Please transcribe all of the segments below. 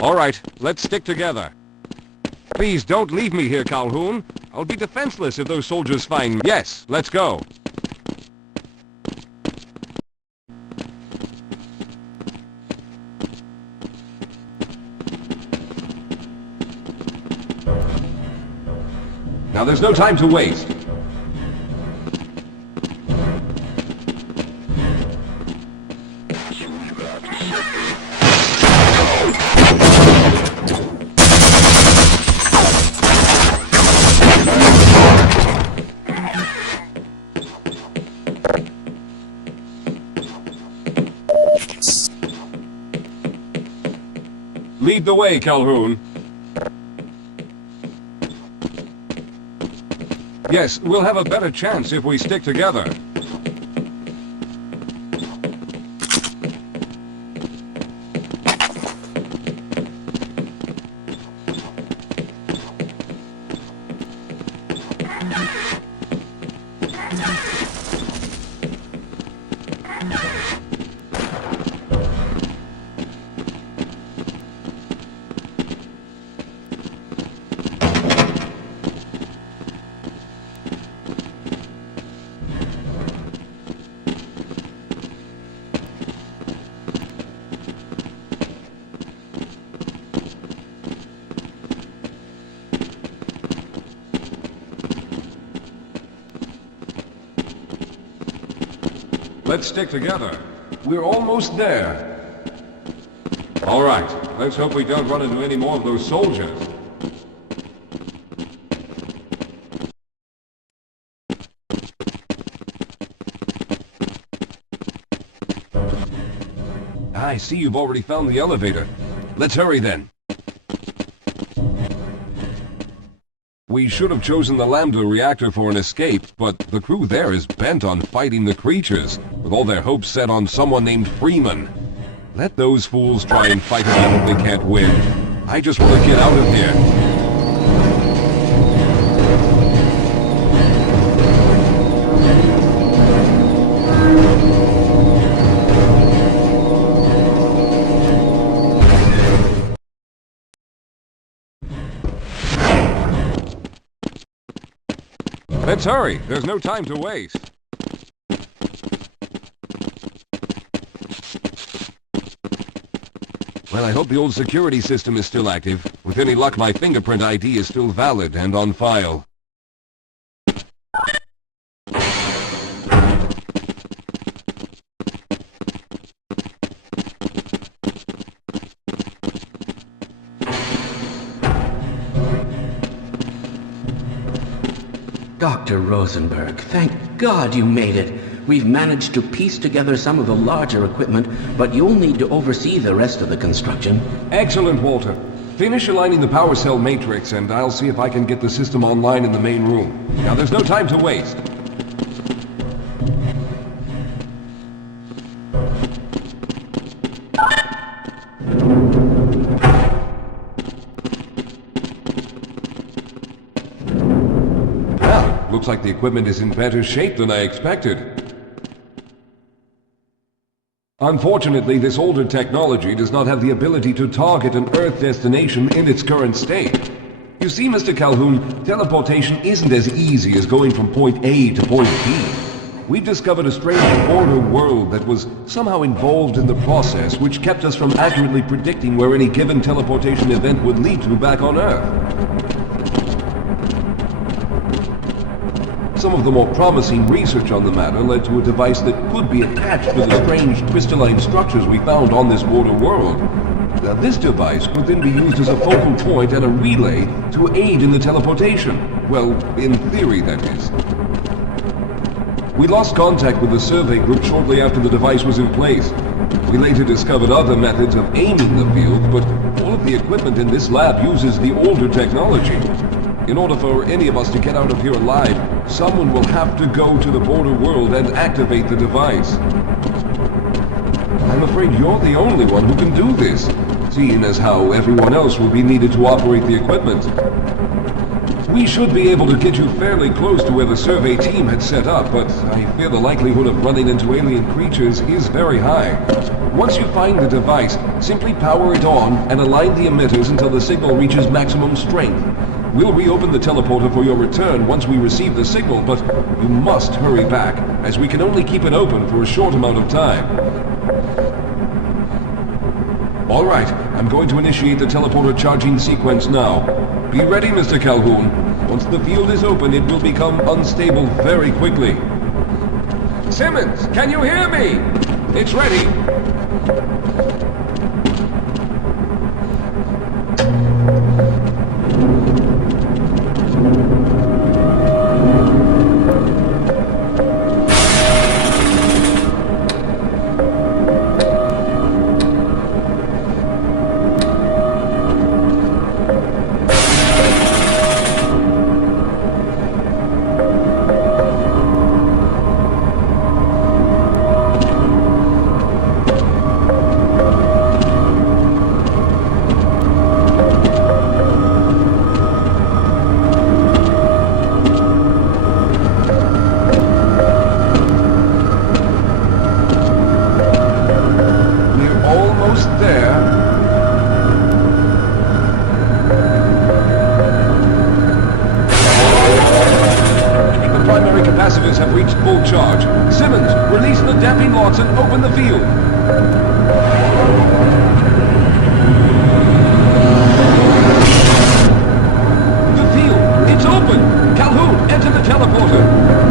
All right, let's stick together. Please don't leave me here, Calhoun. I'll be defenseless if those soldiers find me. Yes, let's go. Now there's no time to waste. Lead the way, Calhoun. Yes, we'll have a better chance if we stick together. Let's stick together. We're almost there. All right, let's hope we don't run into any more of those soldiers. I see you've already found the elevator. Let's hurry then. We should have chosen the Lambda reactor for an escape, but the crew there is bent on fighting the creatures, with all their hopes set on someone named Freeman. Let those fools try and fight it out if they can't win. I just want to get out of here. Let's hurry. There's no time to waste. Well, I hope the old security system is still active. With any luck, my fingerprint ID is still valid and on file. Dr. Rosenberg, thank God you made it. We've managed to piece together some of the larger equipment, but you'll need to oversee the rest of the construction. Excellent, Walter. Finish aligning the power cell matrix, and I'll see if I can get the system online in the main room. Now, there's no time to waste. Looks like the equipment is in better shape than I expected. Unfortunately, this older technology does not have the ability to target an Earth destination in its current state. You see, Mr. Calhoun, teleportation isn't as easy as going from point A to point B. We've discovered a strange border world that was somehow involved in the process, which kept us from accurately predicting where any given teleportation event would lead to back on Earth. Some of the more promising research on the matter led to a device that could be attached to the strange crystalline structures we found on this border world. Now, this device could then be used as a focal point and a relay to aid in the teleportation. Well, in theory, that is. We lost contact with the survey group shortly after the device was in place. We later discovered other methods of aiming the field, but all of the equipment in this lab uses the older technology. In order for any of us to get out of here alive, someone will have to go to the border world and activate the device. I'm afraid you're the only one who can do this, seeing as how everyone else will be needed to operate the equipment. We should be able to get you fairly close to where the survey team had set up, but I fear the likelihood of running into alien creatures is very high. Once you find the device, simply power it on and align the emitters until the signal reaches maximum strength. We'll reopen the teleporter for your return once we receive the signal, but you must hurry back, as we can only keep it open for a short amount of time. All right, I'm going to initiate the teleporter charging sequence now. Be ready, Mr. Calhoun. Once the field is open, it will become unstable very quickly. Simmons, can you hear me? It's ready. Capacitors have reached full charge. Simmons, release the damping locks and open the field. The field, it's open! Calhoun, enter the teleporter.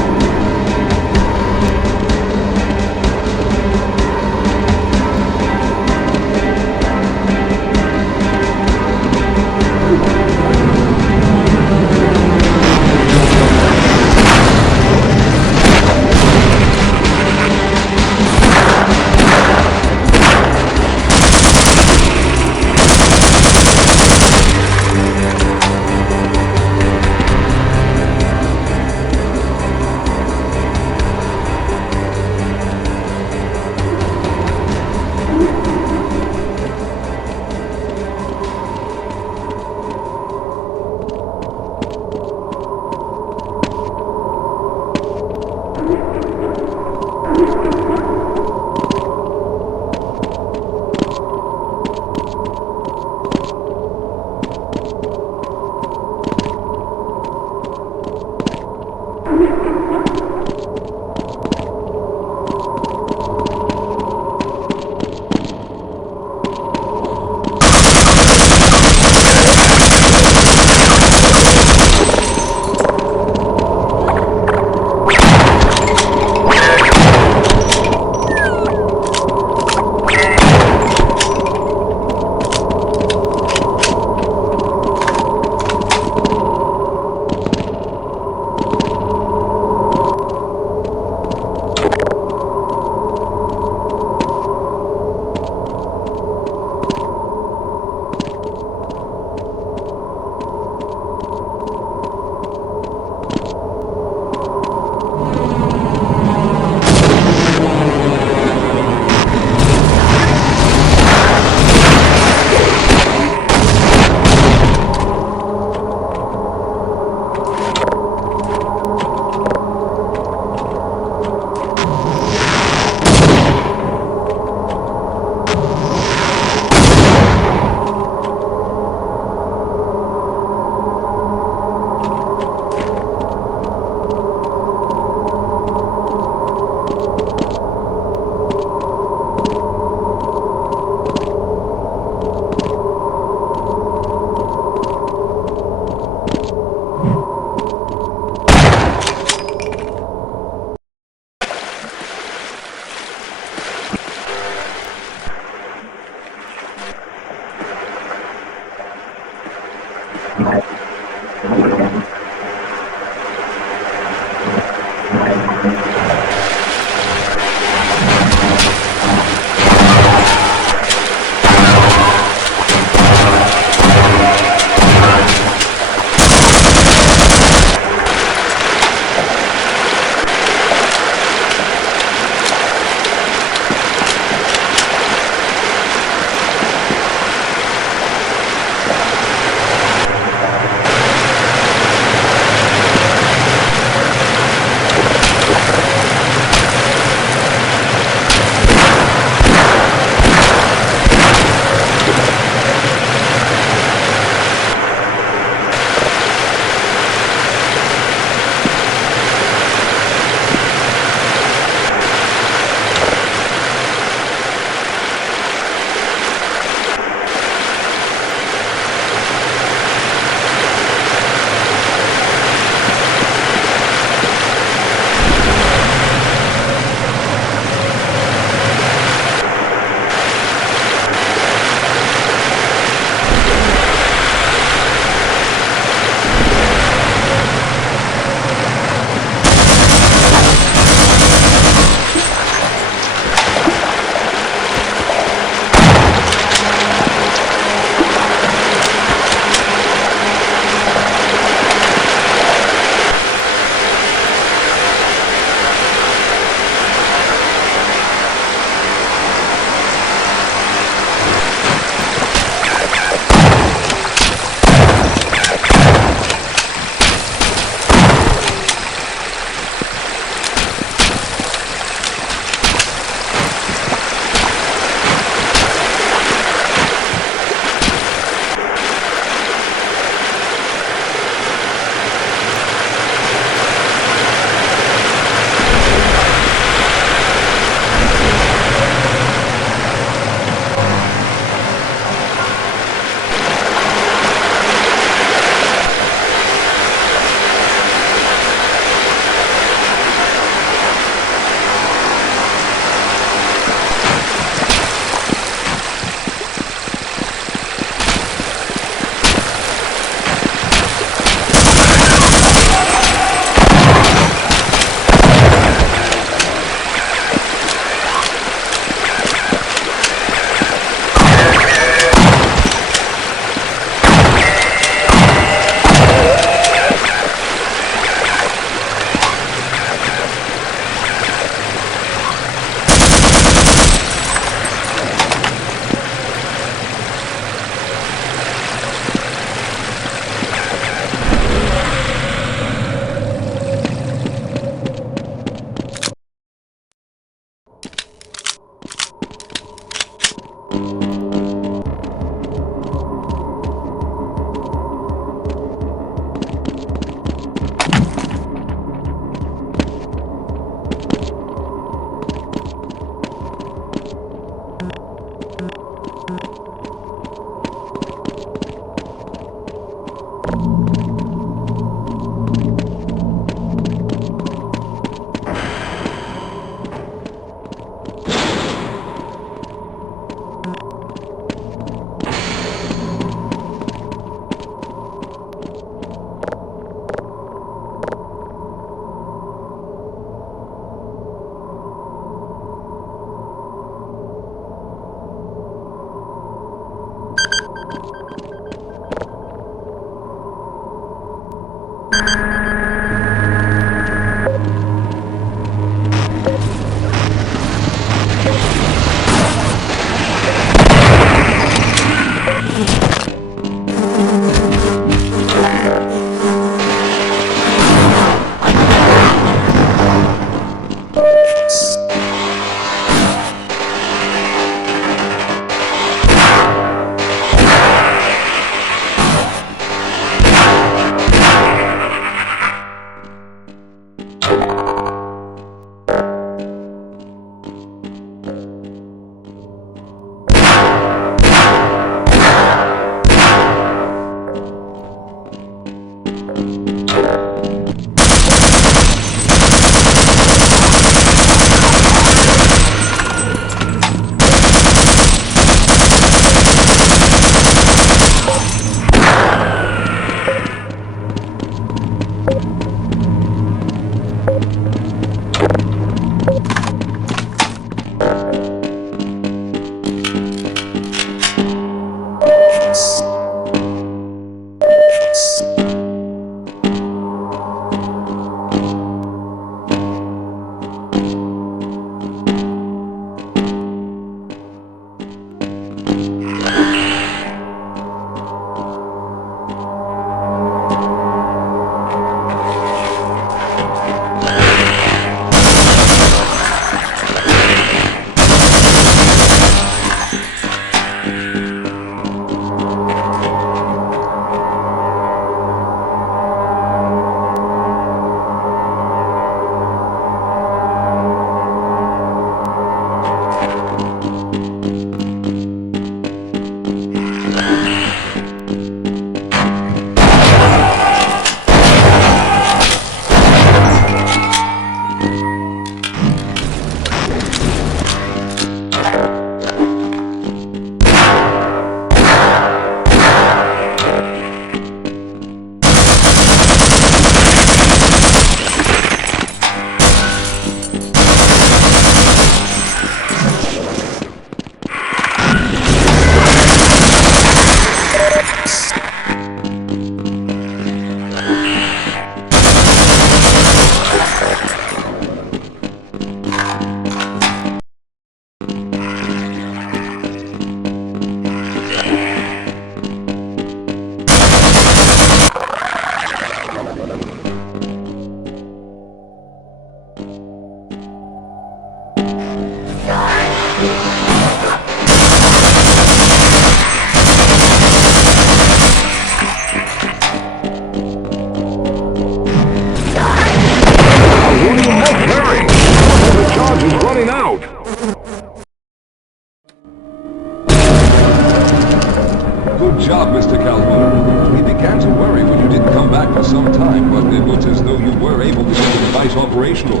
it looks as though you were able to get the device operational.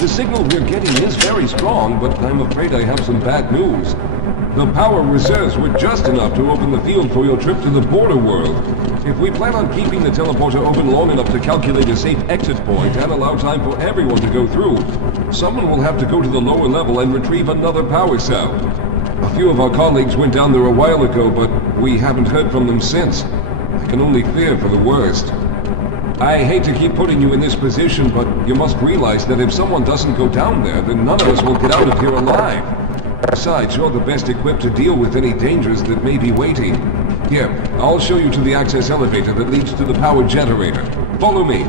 The signal we're getting is very strong, but I'm afraid I have some bad news. The power reserves were just enough to open the field for your trip to the border world. If we plan on keeping the teleporter open long enough to calculate a safe exit point and allow time for everyone to go through, someone will have to go to the lower level and retrieve another power cell. A few of our colleagues went down there a while ago, but we haven't heard from them since. I can only fear for the worst. I hate to keep putting you in this position, but you must realize that if someone doesn't go down there, then none of us will get out of here alive. Besides, you're the best equipped to deal with any dangers that may be waiting. Here, I'll show you to the access elevator that leads to the power generator. Follow me.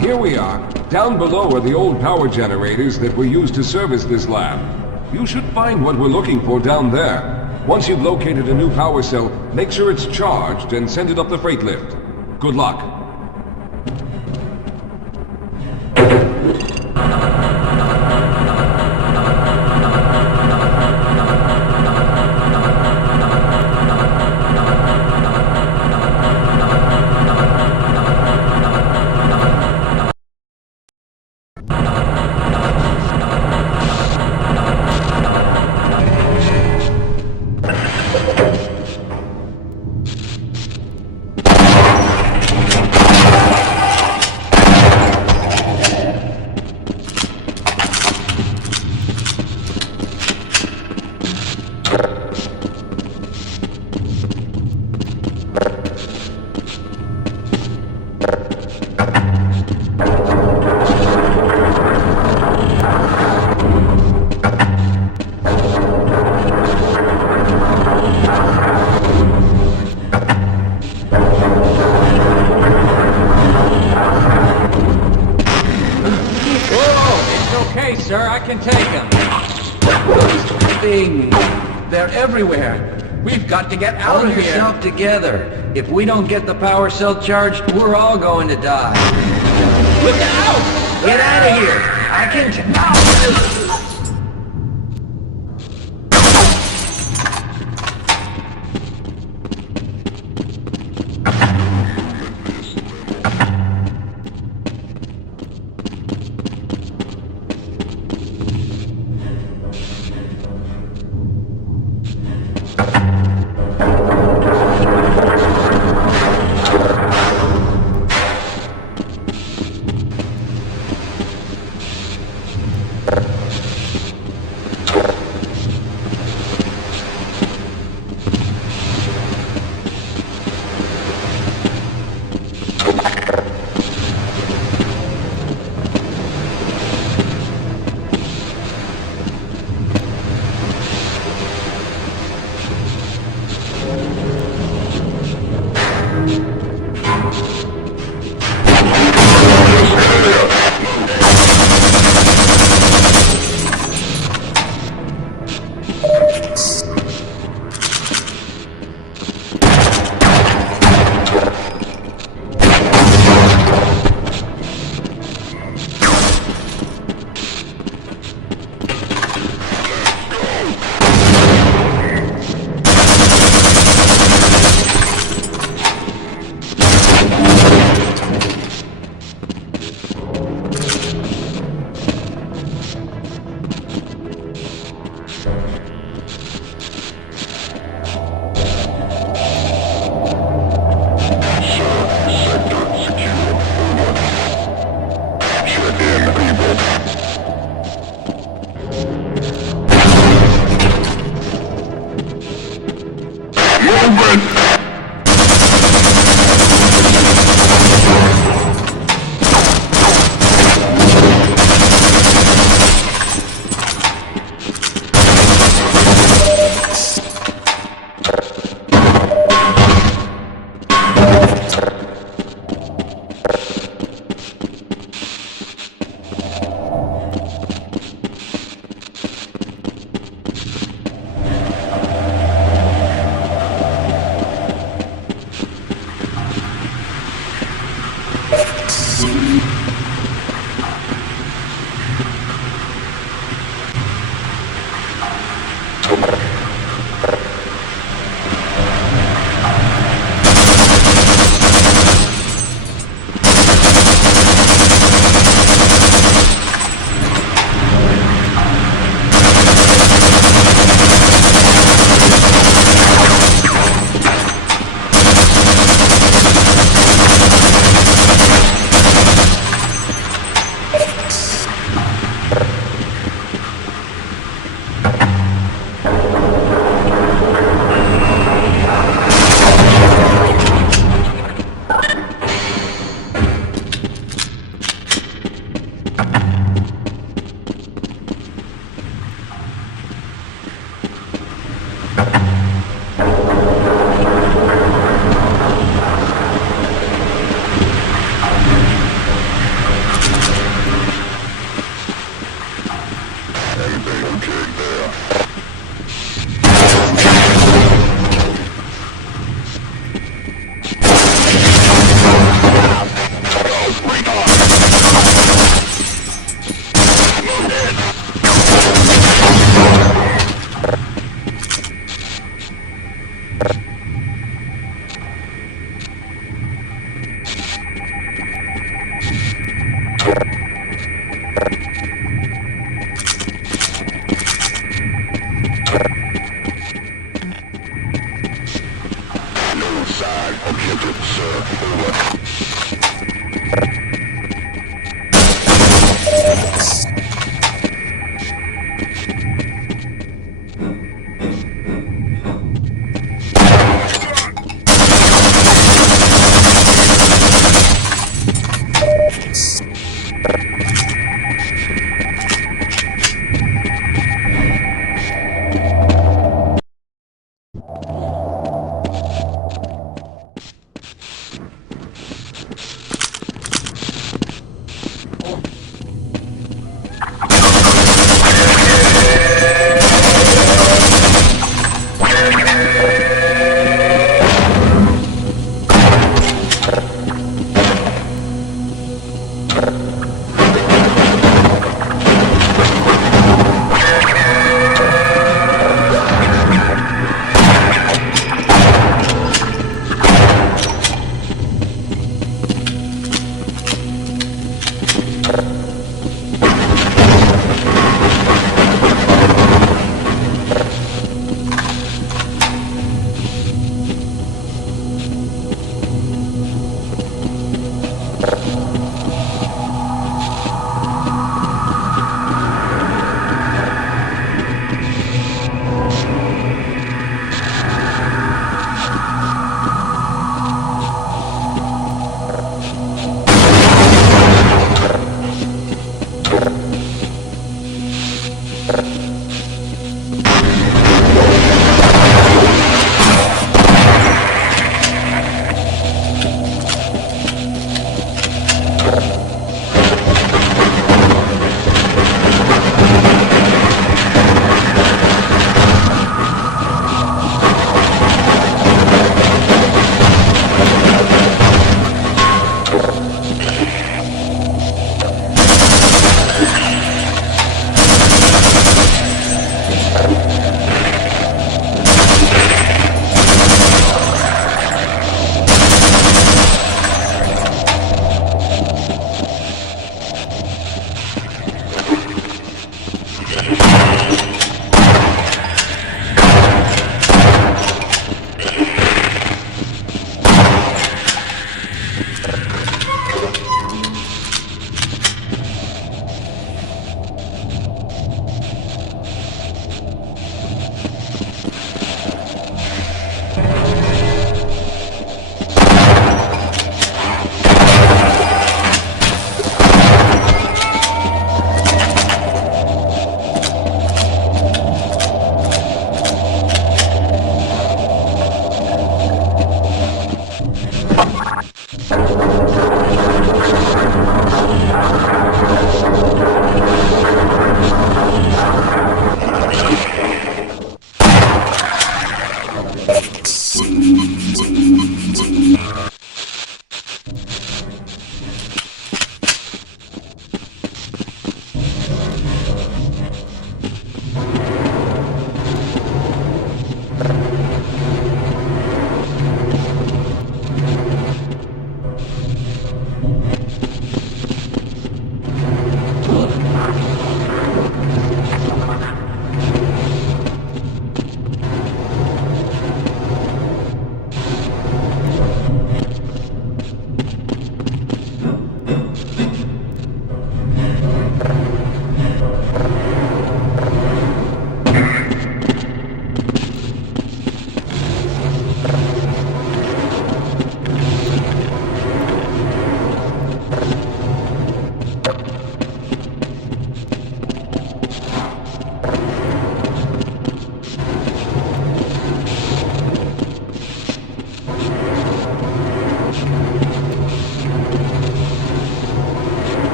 Here we are. Down below are the old power generators that were used to service this lab. You should find what we're looking for down there. Once you've located a new power cell, make sure it's charged and send it up the freight lift. Good luck. Sir, I can take them. Those things, they're everywhere. We've got to get out Pull of here. yourself together. If we don't get the power cell charged, we're all going to die. Look out! Get out of here! I can...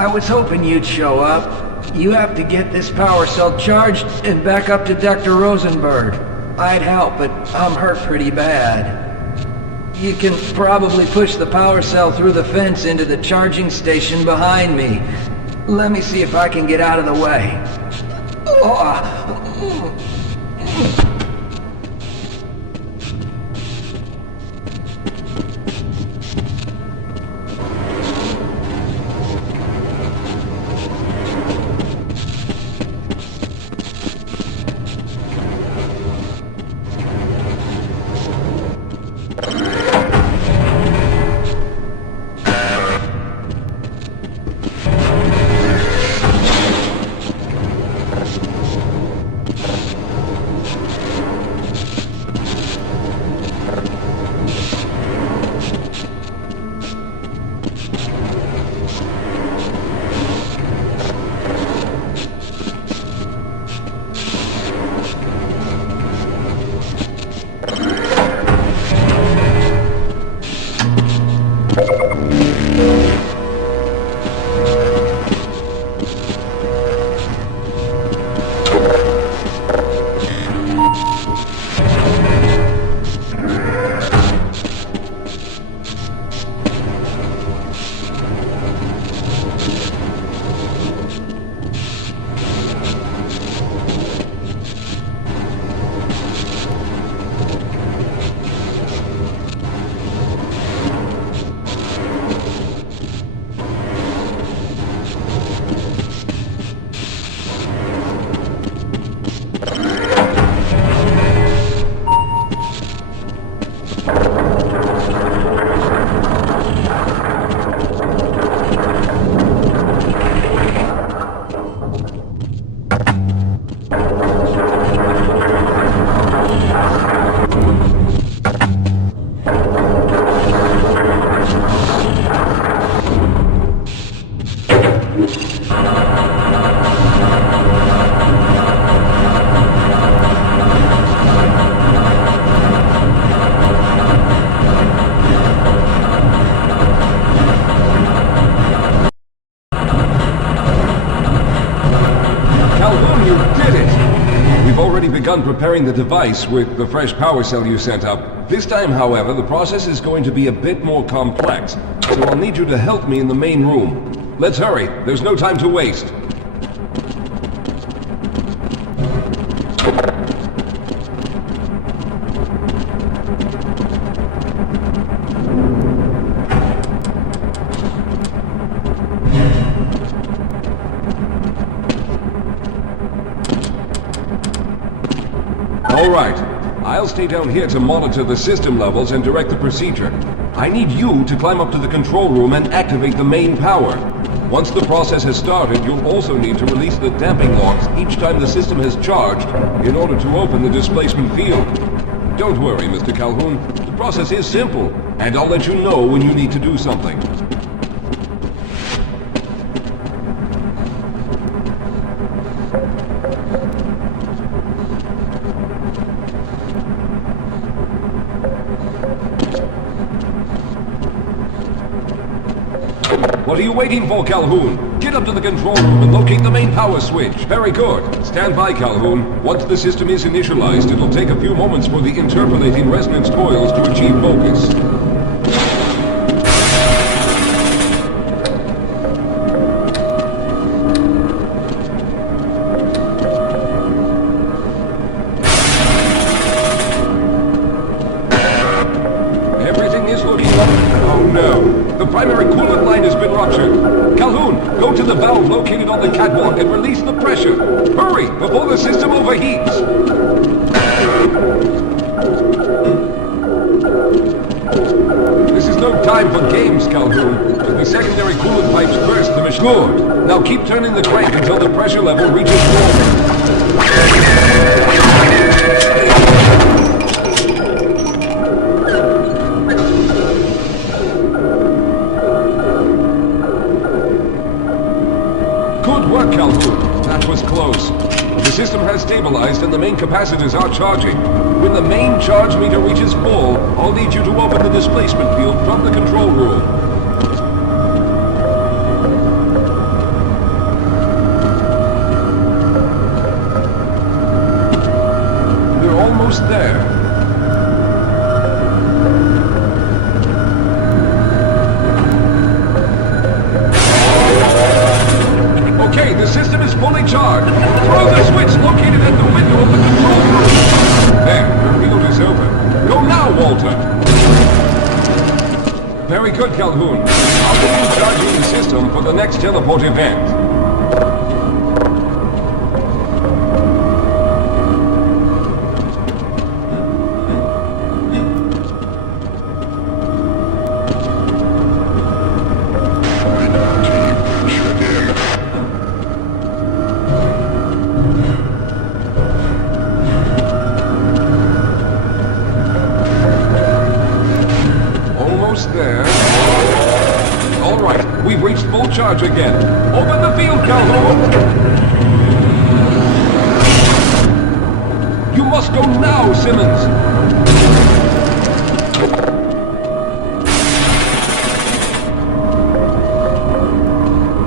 I was hoping you'd show up. You have to get this power cell charged and back up to Dr. Rosenberg. I'd help, but I'm hurt pretty bad. You can probably push the power cell through the fence into the charging station behind me. Let me see if I can get out of the way. repairing the device with the fresh power cell you sent up. This time, however, the process is going to be a bit more complex, so I'll need you to help me in the main room. Let's hurry. There's no time to waste. All right. I'll stay down here to monitor the system levels and direct the procedure. I need you to climb up to the control room and activate the main power. Once the process has started, you'll also need to release the damping locks each time the system has charged in order to open the displacement field. Don't worry, Mr. Calhoun. The process is simple, and I'll let you know when you need to do something. What are you waiting for, Calhoun? Get up to the control room and locate the main power switch. Very good. Stand by, Calhoun. Once the system is initialized, it'll take a few moments for the interpolating resonance coils to achieve focus. Everything is looking up. Oh no. The primary coolant line has been ruptured. Calhoun, go to the valve located on the catwalk and release the pressure. Hurry, before the system overheats. This is no time for games, Calhoun. As the secondary coolant pipes burst, the machine... Good. Now keep turning the crank until the pressure level reaches normal. Good work, Calhoun. That was close. The system has stabilized and the main capacitors are charging. When the main charge meter reaches full, I'll need you to open the displacement field from the control room. We're almost there. Okay, the system is fully charged. Throw the switch located at the window of the control room. There, the field is open. Go now, Walter. Very good, Calhoun. I'll begin charging the system for the next teleport event. There. All right, we've reached full charge again. Open the field, Calhoun! You must go now, Simmons!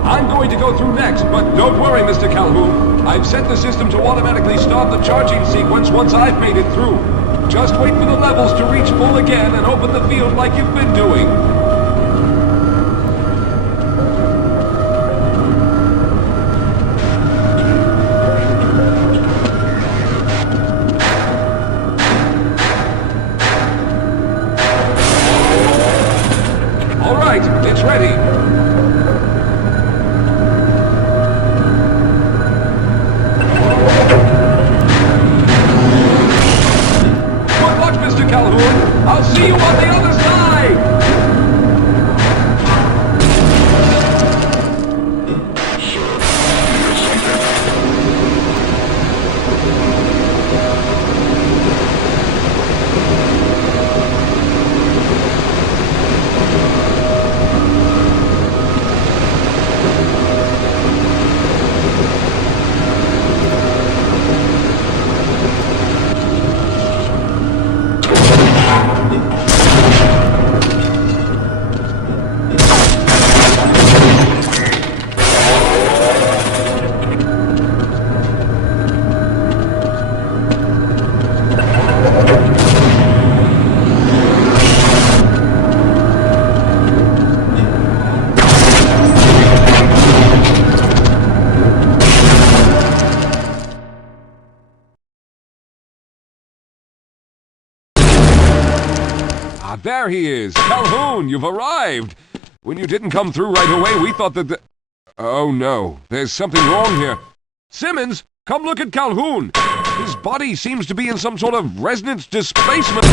I'm going to go through next, but don't worry, Mr. Calhoun. I've set the system to automatically start the charging sequence once I've made it through. Just wait for the levels to reach full again and open the field like you've been doing. All right, it's ready. Calhoun, I'll see you on the other side! Ah, there he is! Calhoun, you've arrived! When you didn't come through right away, we thought that Oh no, there's something wrong here. Simmons, come look at Calhoun! His body seems to be in some sort of resonance displacement.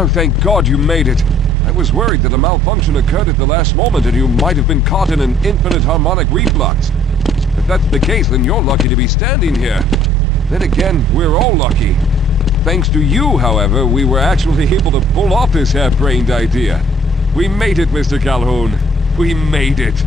Oh, thank God you made it. I was worried that a malfunction occurred at the last moment and you might have been caught in an infinite harmonic reflux. If that's the case, then you're lucky to be standing here. Then again, we're all lucky. Thanks to you, however, we were actually able to pull off this harebrained idea. We made it, Mr. Calhoun. We made it.